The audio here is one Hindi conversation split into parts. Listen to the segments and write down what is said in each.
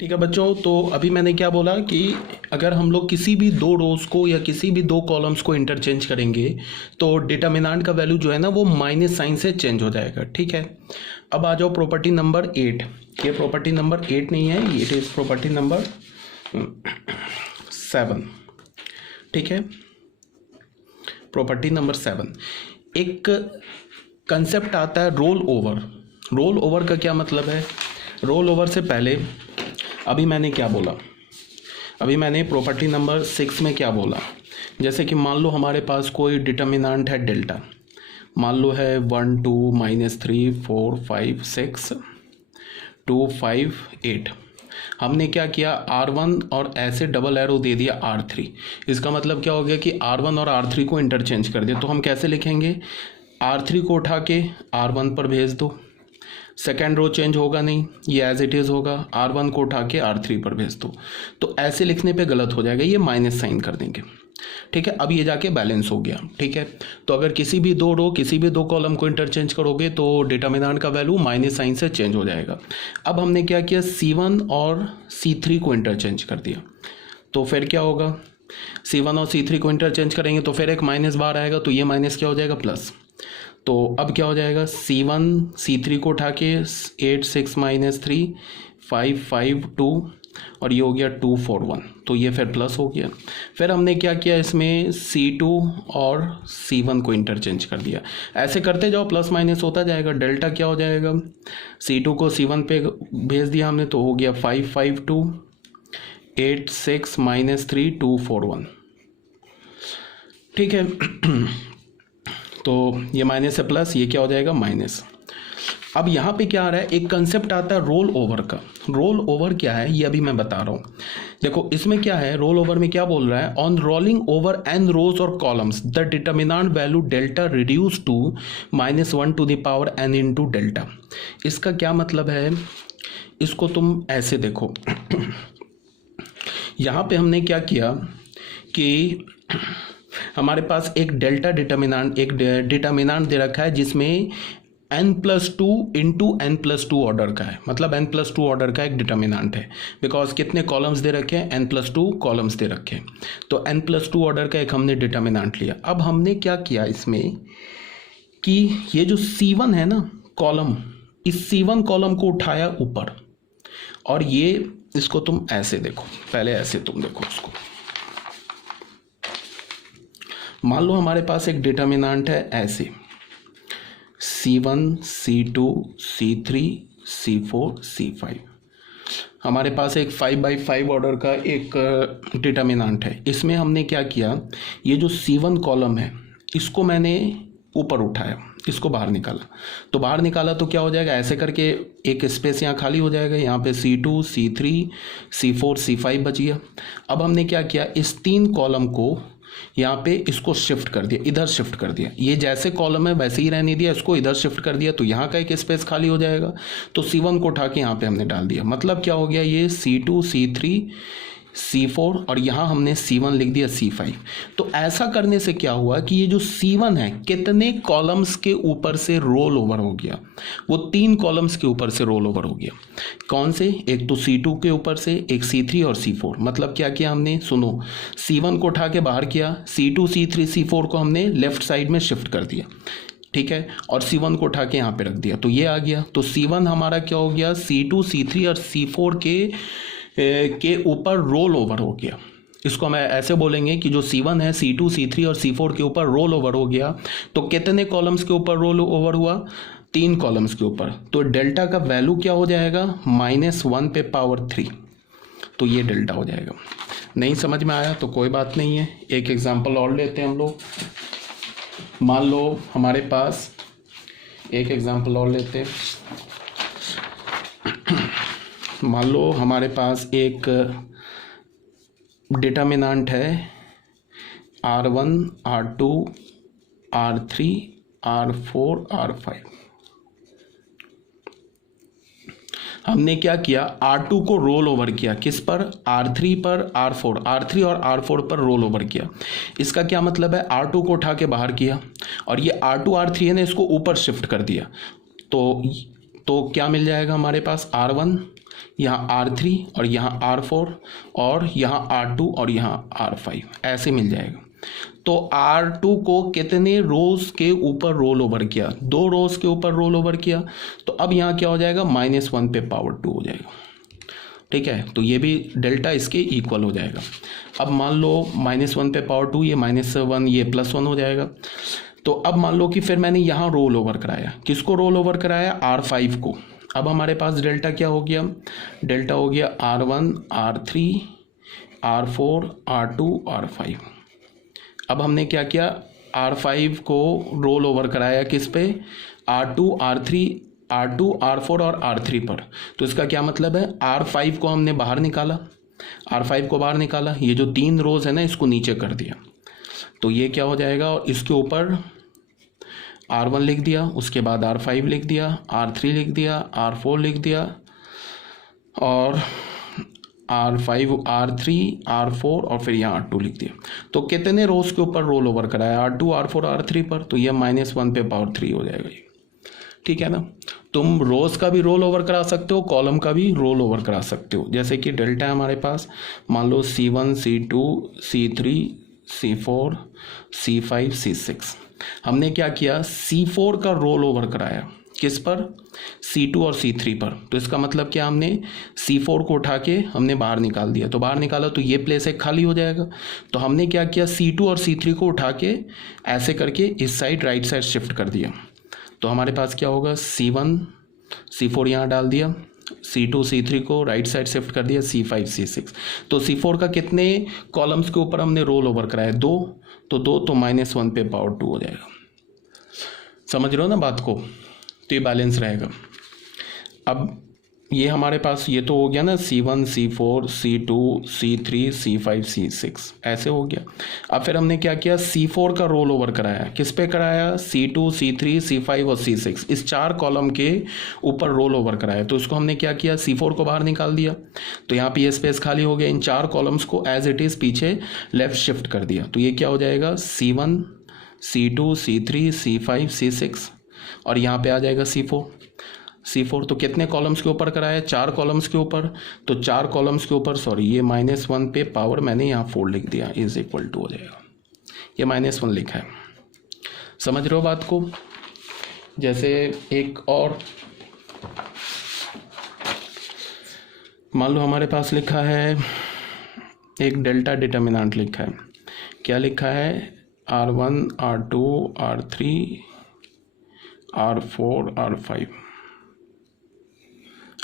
ठीक है बच्चों, तो अभी मैंने क्या बोला कि अगर हम लोग किसी भी दो रोज़ को या किसी भी दो कॉलम्स को इंटरचेंज करेंगे तो डिटर्मिनेंट का वैल्यू जो है ना वो माइनस साइन से चेंज हो जाएगा। ठीक है, अब आ जाओ प्रॉपर्टी नंबर 8। ये प्रॉपर्टी नंबर 8 नहीं है, ये इज प्रॉपर्टी नंबर 7। ठीक है, प्रॉपर्टी नंबर 7 एक कंसेप्ट आता है रोल ओवर। रोल ओवर का क्या मतलब है? रोल ओवर से पहले अभी मैंने क्या बोला, अभी मैंने प्रॉपर्टी नंबर 6 में क्या बोला, जैसे कि मान लो हमारे पास कोई डिटर्मिनेंट है डेल्टा, मान लो है 1 2 -3 4 5 6 2 5 8। हमने क्या किया, R1 और ऐसे डबल एरो दे दिया R3। इसका मतलब क्या हो गया कि R1 और R3 को इंटरचेंज कर दिया। तो हम कैसे लिखेंगे, R3 को उठा के R1 पर भेज दो, सेकेंड रो चेंज होगा नहीं, ये एज इट इज़ होगा, R1 को उठा के R3 पर भेज दो। तो ऐसे लिखने पे गलत हो जाएगा, ये माइनस साइन कर देंगे। ठीक है, अब ये जाके बैलेंस हो गया। ठीक है, तो अगर किसी भी दो रो किसी भी दो कॉलम को इंटरचेंज करोगे तो डिटर्मिनेंट का वैल्यू माइनस साइन से चेंज हो जाएगा। अब हमने क्या किया, C1 और C3 को इंटरचेंज कर दिया, तो फिर क्या होगा, C1 और C3 को इंटरचेंज करेंगे तो फिर एक माइनस बाहर आएगा, तो ये माइनस क्या हो जाएगा, प्लस। तो अब क्या हो जाएगा, C1 C3 को उठा के 8 6 -3 5 5 2 और ये हो गया 2 4 1, तो ये फिर प्लस हो गया। फिर हमने क्या किया, इसमें C2 और C1 को इंटरचेंज कर दिया। ऐसे करते जाओ, प्लस माइनस होता जाएगा। डेल्टा क्या हो जाएगा, C2 को C1 पे भेज दिया हमने, तो हो गया 5 5 2 8 6 -3 2 4 1। ठीक है, तो ये माइनस है प्लस, ये क्या हो जाएगा, माइनस। अब यहाँ पे क्या आ रहा है, एक कंसेप्ट आता है रोल ओवर का। रोल ओवर क्या है ये अभी मैं बता रहा हूँ। देखो इसमें क्या है, रोल ओवर में क्या बोल रहा है, on rolling over n rows और columns the determinant value delta reduce to -1 to the power n into delta. इसका क्या मतलब है, इसको तुम ऐसे देखो यहाँ पे हमने क्या किया कि हमारे पास एक डेल्टा डिटर्मिनेंट, एक डिटर्मिनेंट दे रखा है जिसमें n+2 इंटू n+2 ऑर्डर का है, मतलब n+2 ऑर्डर का एक डिटर्मिनेंट है। बिकॉज कितने कॉलम्स दे रखे हैं, n+2 कॉलम्स दे रखे हैं, तो n+2 ऑर्डर का एक हमने डिटर्मिनेंट लिया। अब हमने क्या किया इसमें कि ये जो C1 है ना कॉलम, इस C1 कॉलम को उठाया ऊपर, और ये इसको तुम ऐसे देखो, पहले ऐसे तुम देखो इसको। मान लो हमारे पास एक डिटर्मिनेंट है ऐसे C1 C2 C3 C4 C5। हमारे पास एक 5x5 ऑर्डर का एक डिटर्मिनेंट है। इसमें हमने क्या किया, ये जो C1 कॉलम है इसको मैंने ऊपर उठाया, इसको बाहर निकाला। तो बाहर निकाला तो क्या हो जाएगा, ऐसे करके एक स्पेस यहाँ खाली हो जाएगा, यहाँ पे C2 C3 C4 C5 बच गया। अब हमने क्या किया, इस 3 कॉलम को यहाँ पे इसको शिफ्ट कर दिया, इधर शिफ्ट कर दिया। ये जैसे कॉलम है वैसे ही रहने दिया, इसको इधर शिफ्ट कर दिया, तो यहाँ का एक स्पेस खाली हो जाएगा। तो C1 को उठा के यहाँ पे हमने डाल दिया। मतलब क्या हो गया, ये C2 C3 C4 और यहाँ हमने C1 लिख दिया C5। तो ऐसा करने से क्या हुआ कि ये जो C1 है कितने कॉलम्स के ऊपर से रोल ओवर हो गया, वो 3 कॉलम्स के ऊपर से रोल ओवर हो गया। कौन से, एक तो C2 के ऊपर से, एक C3 और C4। मतलब क्या किया हमने, सुनो, C1 को उठा के बाहर किया, C2 C3 C4 को हमने लेफ्ट साइड में शिफ्ट कर दिया। ठीक है, और C1 को उठा के यहाँ पे रख दिया, तो ये आ गया। तो C1 हमारा क्या हो गया, C2 C3 और C4 के ऊपर रोल ओवर हो गया। इसको हम ऐसे बोलेंगे कि जो C1 है C2 C3 और C4 के ऊपर रोल ओवर हो गया। तो कितने कॉलम्स के ऊपर रोल ओवर हुआ, 3 कॉलम्स के ऊपर। तो डेल्टा का वैल्यू क्या हो जाएगा, -1 पे पावर 3। तो ये डेल्टा हो जाएगा। नहीं समझ में आया तो कोई बात नहीं है, एक एग्जाम्पल और लेते हैं हम लोग। मान लो हमारे पास एक एग्जाम्पल और लेते हैं। मान लो हमारे पास एक डिटर्मिनेंट है R1 R2 R3 R4 R5। हमने क्या किया, R2 को रोल ओवर किया, किस पर, R3 पर, R3 और R4 पर रोल ओवर किया। इसका क्या मतलब है, R2 को उठा के बाहर किया और ये R2 R3 है ना, इसको ऊपर शिफ्ट कर दिया। तो क्या मिल जाएगा हमारे पास, R1 यहाँ R3 और यहाँ R4 और यहाँ R2 और यहाँ R5 ऐसे मिल जाएगा। तो R2 को कितने रोज के ऊपर रोल ओवर किया, 2 रोज के ऊपर रोल ओवर किया, तो अब यहाँ क्या हो जाएगा, -1 पे पावर 2 हो जाएगा। ठीक है, तो ये भी डेल्टा इसके इक्वल हो जाएगा। अब मान लो -1 पे पावर 2, ये -1 ये +1 हो जाएगा। तो अब मान लो कि फिर मैंने यहाँ रोल ओवर कराया, किसको रोल ओवर कराया, R5 को। अब हमारे पास डेल्टा क्या हो गया, डेल्टा हो गया R1 R3 R4 R2 R5। अब हमने क्या किया, R5 को रोल ओवर कराया किस पे, R2 R4 और R3 पर। तो इसका क्या मतलब है, R5 को हमने बाहर निकाला, R5 को बाहर निकाला, ये जो 3 रोज है ना इसको नीचे कर दिया, तो ये क्या हो जाएगा, और इसके ऊपर R1 लिख दिया, उसके बाद R5 लिख दिया, R3 लिख दिया, R4 लिख दिया और R5 R3 R4 और फिर यहाँ R2 लिख दिया। तो कितने रोज के ऊपर रोल ओवर कराया, R2 R4 R3 पर, तो ये -1 पे पावर 3 हो जाएगा ये। ठीक है ना, तुम रोज का भी रोल ओवर करा सकते हो, कॉलम का भी रोल ओवर करा सकते हो। जैसे कि डेल्टा है हमारे पास, मान लो C1 C2 C3 C4 C5 C6। हमने क्या किया, C4 का रोल ओवर कराया किस पर, C2 और C3 पर। तो इसका मतलब क्या, हमने C4 को उठा के हमने बाहर निकाल दिया, तो बाहर निकाला तो ये प्लेस एक खाली हो जाएगा। तो हमने क्या किया, C2 और C3 को उठा के ऐसे करके इस साइड राइट साइड शिफ्ट कर दिया। तो हमारे पास क्या होगा, C1 C4 यहाँ डाल दिया, C2 C3 को राइट साइड शिफ्ट कर दिया, C5 C6। तो C4 का कितने कॉलम्स के ऊपर हमने रोल ओवर कराया, 2, तो -1 पे पावर 2 हो जाएगा। समझ रहे हो ना बात को, तो ये बैलेंस रहेगा। अब ये हमारे पास ये तो हो गया ना, C1 C4 C2 C3 C5 C6 ऐसे हो गया। अब फिर हमने क्या किया, C4 का रोल ओवर कराया, किस पे कराया, C2 C3 C5 और C6, इस 4 कॉलम के ऊपर रोल ओवर कराया। तो इसको हमने क्या किया, C4 को बाहर निकाल दिया, तो यहाँ पे ये स्पेस खाली हो गया, इन 4 कॉलम्स को एज इट इज़ पीछे लेफ्ट शिफ्ट कर दिया। तो ये क्या हो जाएगा, C1 C2 C3 C5 C6 और यहाँ पे आ जाएगा C4। तो कितने कॉलम्स के ऊपर कराया, 4 कॉलम्स के ऊपर। तो 4 कॉलम्स के ऊपर सॉरी ये -1 पे पावर मैंने यहाँ 4 लिख दिया, इज इक्वल टू हो जाएगा, ये -1 लिखा है। समझ रहे हो बात को। जैसे एक और मान लो हमारे पास लिखा है एक डेल्टा डिटर्मिनेंट लिखा है, क्या लिखा है, R1 R2 R3 R4 R5।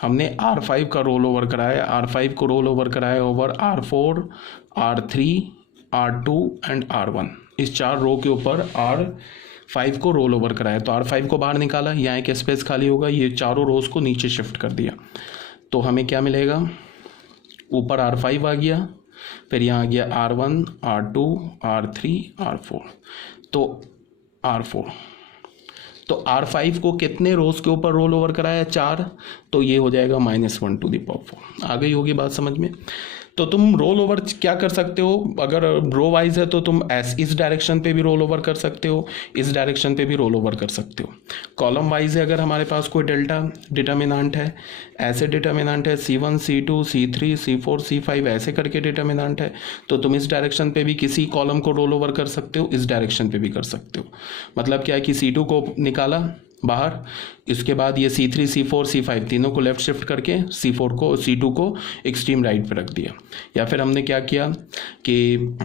हमने R5 का रोल ओवर कराया, R5 को रोल ओवर कराया over R4 R3 R2 and R1, इस 4 रो के ऊपर R5 को रोल ओवर कराया। तो R5 को बाहर निकाला, यहाँ एक स्पेस खाली होगा, ये चारों रोज को नीचे शिफ्ट कर दिया। तो हमें क्या मिलेगा, ऊपर R5 आ गया, फिर यहाँ आ गया R1 R2 R3 R4, तो R4। तो R5 को कितने रोज के ऊपर रोल ओवर कराया, 4, तो ये हो जाएगा -1 टू द पावर 4। आ गई होगी बात समझ में। तो तुम रोल ओवर क्या कर सकते हो, अगर रो वाइज है तो तुम इस डायरेक्शन पे भी रोल ओवर कर सकते हो, इस डायरेक्शन पे भी रोल ओवर कर सकते हो। कॉलम वाइज है, अगर हमारे पास कोई डेल्टा डिटर्मिनेंट है, ऐसे डिटर्मिनेंट है C1 C2 C3 C4 C5 ऐसे करके डिटर्मिनेंट है, तो तुम इस डायरेक्शन पे भी किसी कॉलम को रोल ओवर कर सकते हो, इस डायरेक्शन पे भी कर सकते हो। मतलब क्या है कि C2 को निकाला बाहर, इसके बाद ये C3 C4 C5 तीनों को लेफ्ट शिफ्ट करके C2 को एक्सट्रीम राइट पे रख दिया। या फिर हमने क्या किया कि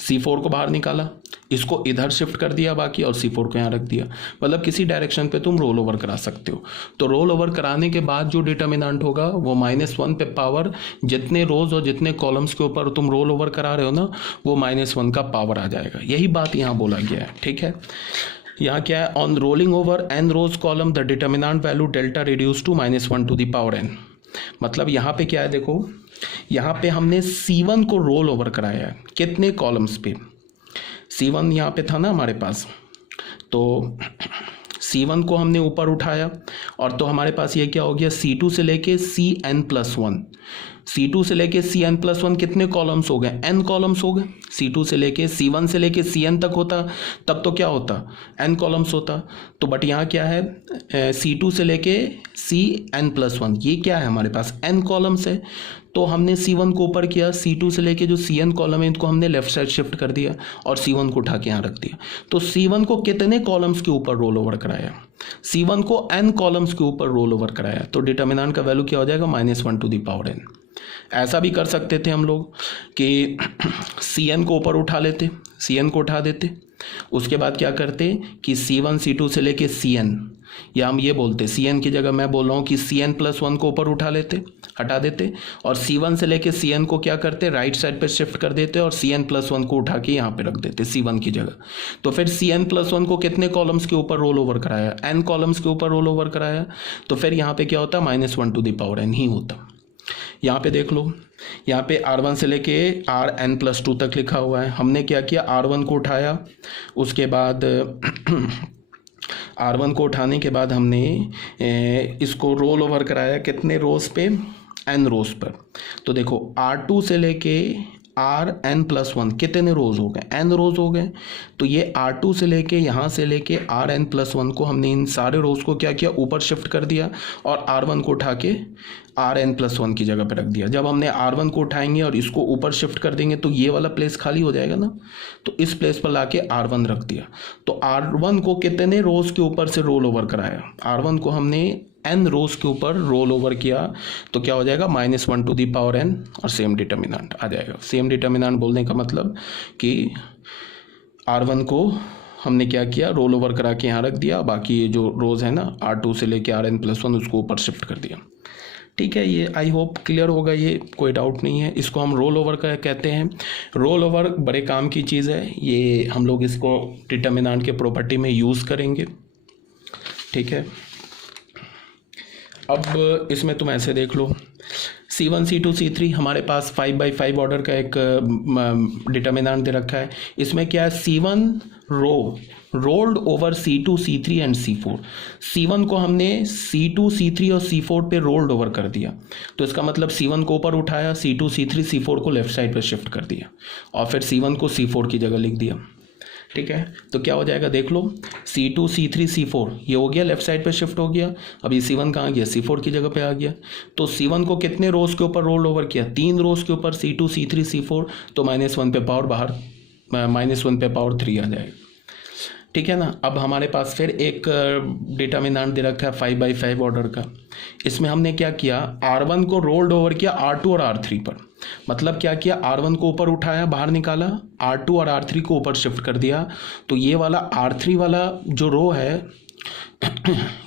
C4 को बाहर निकाला, इसको इधर शिफ्ट कर दिया बाकी, और C4 को यहाँ रख दिया। मतलब किसी डायरेक्शन पे तुम रोल ओवर करा सकते हो। तो रोल ओवर कराने के बाद जो डिटर्मिनेंट होगा वो -1 पे पावर, जितने रोज और जितने कॉलम्स के ऊपर तुम रोल ओवर करा रहे हो ना, वो -1 का पावर आ जाएगा। यही बात यहाँ बोला गया है। ठीक है, यहाँ क्या है, on rolling over n rows column the determinant value delta reduce to -1 to the power n। मतलब यहाँ पे क्या है, देखो यहाँ पे हमने C1 को रोल ओवर कराया है, कितने कॉलम्स पे, C1 यहाँ पे था ना हमारे पास, तो C1 को हमने ऊपर उठाया, और तो हमारे पास ये क्या हो गया, C2 से लेके Cn+1, C2 से लेके Cn+1 कितने कॉलम्स हो गए, n कॉलम्स हो गए। C2 से लेके C1 से लेके Cn तक होता तब तो क्या होता, n कॉलम्स होता। तो बट यहाँ क्या है, C2 से लेके Cn+1 ये क्या है हमारे पास n कॉलम्स है। तो हमने C1 को ऊपर किया, C2 से लेके जो Cn कॉलम है इनको हमने लेफ्ट साइड शिफ्ट कर दिया और C1 को उठा के यहाँ रख दिया। तो C1 को कितने कॉलम्स के ऊपर रोल ओवर कराया, C1 को n कॉलम्स के ऊपर रोल ओवर कराया। तो डिटर्मिनेंट का वैल्यू क्या हो जाएगा, -1/n। ऐसा भी कर सकते थे हम लोग कि Cn को ऊपर उठा लेते, Cn को उठा देते, उसके बाद क्या करते कि C1 C2 से लेके Cn, या हम ये बोलते Cn की जगह मैं बोल रहा हूँ कि Cn+1 को ऊपर उठा लेते, हटा देते, और C1 से लेके Cn को क्या करते, राइट साइड पे शिफ्ट कर देते और Cn+1 को उठा के यहाँ पे रख देते C1 की जगह। तो फिर Cn+1 को कितने कॉलम्स के ऊपर रोल ओवर कराया, n कॉलम्स के ऊपर रोल ओवर कराया। तो फिर यहाँ पे क्या होता, -1/n ही होता। यहाँ पे देख लो, यहाँ पे R1 से लेके Rn+2 तक लिखा हुआ है। हमने क्या किया, R1 को उठाया, उसके बाद R1 को उठाने के बाद हमने इसको रोल ओवर कराया कितने रोज पे, n रोज पर। तो देखो R2 से लेके Rn+1 कितने रोज हो गए, n रोज हो गए। तो ये R2 से लेके यहाँ से लेके Rn+1 को हमने इन सारे रोज को क्या किया, ऊपर शिफ्ट कर दिया और R1 को उठा के Rn+1 की जगह पे रख दिया। जब हमने R1 को उठाएंगे और इसको ऊपर शिफ्ट कर देंगे तो ये वाला प्लेस खाली हो जाएगा ना, तो इस प्लेस पर लाके R1 रख दिया। तो R1 को कितने रोज के ऊपर से रोल ओवर कराया, R1 को हमने n रोज के ऊपर रोल ओवर किया। तो क्या हो जाएगा, -1/n और सेम डिटर्मिनेंट आ जाएगा। सेम डिटर्मिनेंट बोलने का मतलब कि R1 को हमने क्या किया, रोल ओवर करा के यहाँ रख दिया, बाकी ये जो रोज है ना R2 से लेके Rn+1 उसको ऊपर शिफ्ट कर दिया। ठीक है, ये आई होप क्लियर होगा, ये कोई डाउट नहीं है। इसको हम रोल ओवर का कहते हैं। रोल ओवर बड़े काम की चीज़ है, ये हम लोग इसको डिटर्मिनेंट के प्रॉपर्टी में यूज़ करेंगे। ठीक है, अब इसमें तुम ऐसे देख लो, C1 C2 C3 हमारे पास 5x5 ऑर्डर का एक डिटर्मिनेंट दे रखा है। इसमें क्या है, C1 row rolled over C2 C3 and C4। C1 को हमने C2 C3 और C4 पे रोल्ड ओवर कर दिया। तो इसका मतलब C1 को ऊपर उठाया, C2 C3 C4 को लेफ्ट साइड पे शिफ्ट कर दिया और फिर C1 को C4 की जगह लिख दिया। ठीक है, तो क्या हो जाएगा देख लो, C2 C3 C4 ये हो गया, लेफ्ट साइड पे शिफ्ट हो गया। अब ये C1 कहाँ गया, C4 की जगह पे आ गया। तो C1 को कितने रोज के ऊपर रोल ओवर किया, 3 रोज के ऊपर, C2 C3 C4। तो -1 पे पावर बाहर, -1 पे पावर 3 आ जाएगा। ठीक है ना। अब हमारे पास फिर एक डिटर्मिनेंट दे रखा है 5x5 ऑर्डर का। इसमें हमने क्या किया, R1 को रोल्ड ओवर किया R2 और R3 पर। मतलब क्या किया, R1 को ऊपर उठाया, बाहर निकाला, R2 और R3 को ऊपर शिफ्ट कर दिया। तो ये वाला R3 वाला जो रो है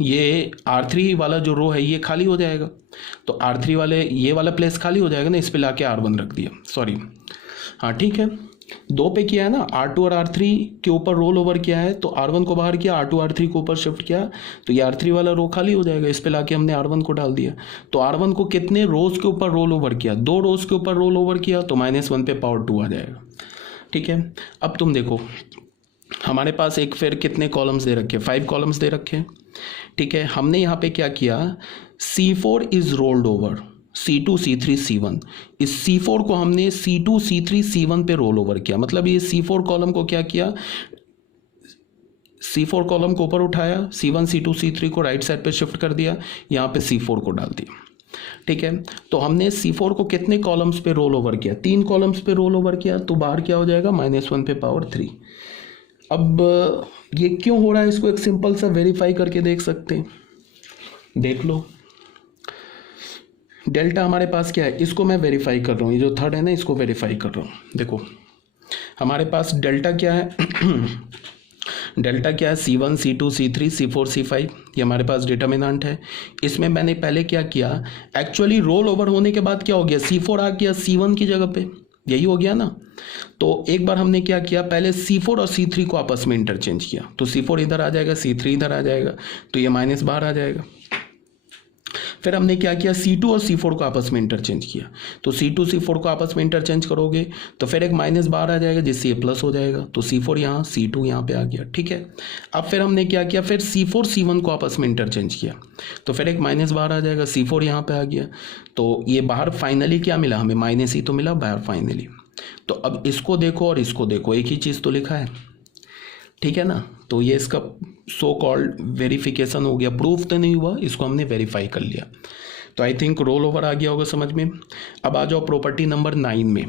ये R3 वाला जो रो है ये खाली हो जाएगा। तो R3 वाले ये वाला प्लेस खाली हो जाएगा ना, इस पे लाके R1 रख दिया, सॉरी हाँ ठीक है। 2 पे किया है ना, R2 और R3 के ऊपर रोल ओवर किया है, तो R1 को बाहर किया, R2 R3 को ऊपर शिफ्ट किया, तो ये R3 वाला रो खाली हो जाएगा, इस पे लाके हमने R1 को डाल दिया। तो R1 को कितने रोज के ऊपर रोल ओवर किया, 2 रोज के ऊपर रोल ओवर किया, तो -1 पे पावर 2 आ जाएगा। ठीक है, अब तुम देखो हमारे पास एक फिर कितने कॉलम्स दे रखे, 5 कॉलम्स दे रखे हैं। ठीक है, हमने यहाँ पे क्या किया, C4 is rolled over C2 C3 C1। इस C4 को हमने C2 C3 C1 पे रोल ओवर किया। मतलब ये C4 कॉलम को क्या किया, C4 कॉलम को ऊपर उठाया, C1 C2 C3 को राइट साइड पे शिफ्ट कर दिया, यहाँ पे C4 को डाल दिया। ठीक है, तो हमने C4 को कितने कॉलम्स पे रोल ओवर किया, 3 कॉलम्स पे रोल ओवर किया, तो बाहर क्या हो जाएगा, -1 पे पावर 3। अब ये क्यों हो रहा है, इसको एक सिंपल सा वेरीफाई करके देख सकते हैं। देख लो डेल्टा हमारे पास क्या है, इसको मैं वेरीफाई कर रहा हूँ, ये जो थर्ड है ना इसको वेरीफाई कर रहा हूँ। देखो हमारे पास डेल्टा क्या है डेल्टा क्या है, C1 C2 C3 C4 C5, ये हमारे पास डिटर्मिनेंट है। इसमें मैंने पहले क्या किया, एक्चुअली रोल ओवर होने के बाद क्या हो गया, C4 आ गया C1 की जगह पे, यही हो गया ना। तो एक बार हमने क्या किया, पहले C4 और C3 को आपस में इंटरचेंज किया, तो C4 इधर आ जाएगा, C3 इधर आ जाएगा, तो ये माइनस बाहर आ जाएगा। फिर हमने क्या किया, C2 और C4 को आपस में इंटरचेंज किया। तो C2 C4 को आपस में इंटरचेंज करोगे तो फिर एक माइनस बाहर आ जाएगा जिससे ये प्लस हो जाएगा। तो C4 यहाँ, C2 यहाँ पे आ गया, ठीक है। अब फिर हमने क्या किया, फिर C4 C1 को आपस में इंटरचेंज किया तो फिर एक माइनस बाहर आ जाएगा, C4 यहाँ पे आ गया। तो ये बाहर फाइनली क्या मिला हमें, माइनस ही तो मिला बाहर फाइनली। तो अब इसको देखो और इसको देखो, एक ही चीज़ तो लिखा है, ठीक है ना। तो ये इसका सो कॉल्ड वेरिफिकेशन हो गया, प्रूफ तो नहीं हुआ, इसको हमने वेरीफाई कर लिया। तो आई थिंक रोल ओवर आ गया होगा समझ में। अब आ जाओ प्रॉपर्टी नंबर 9 में।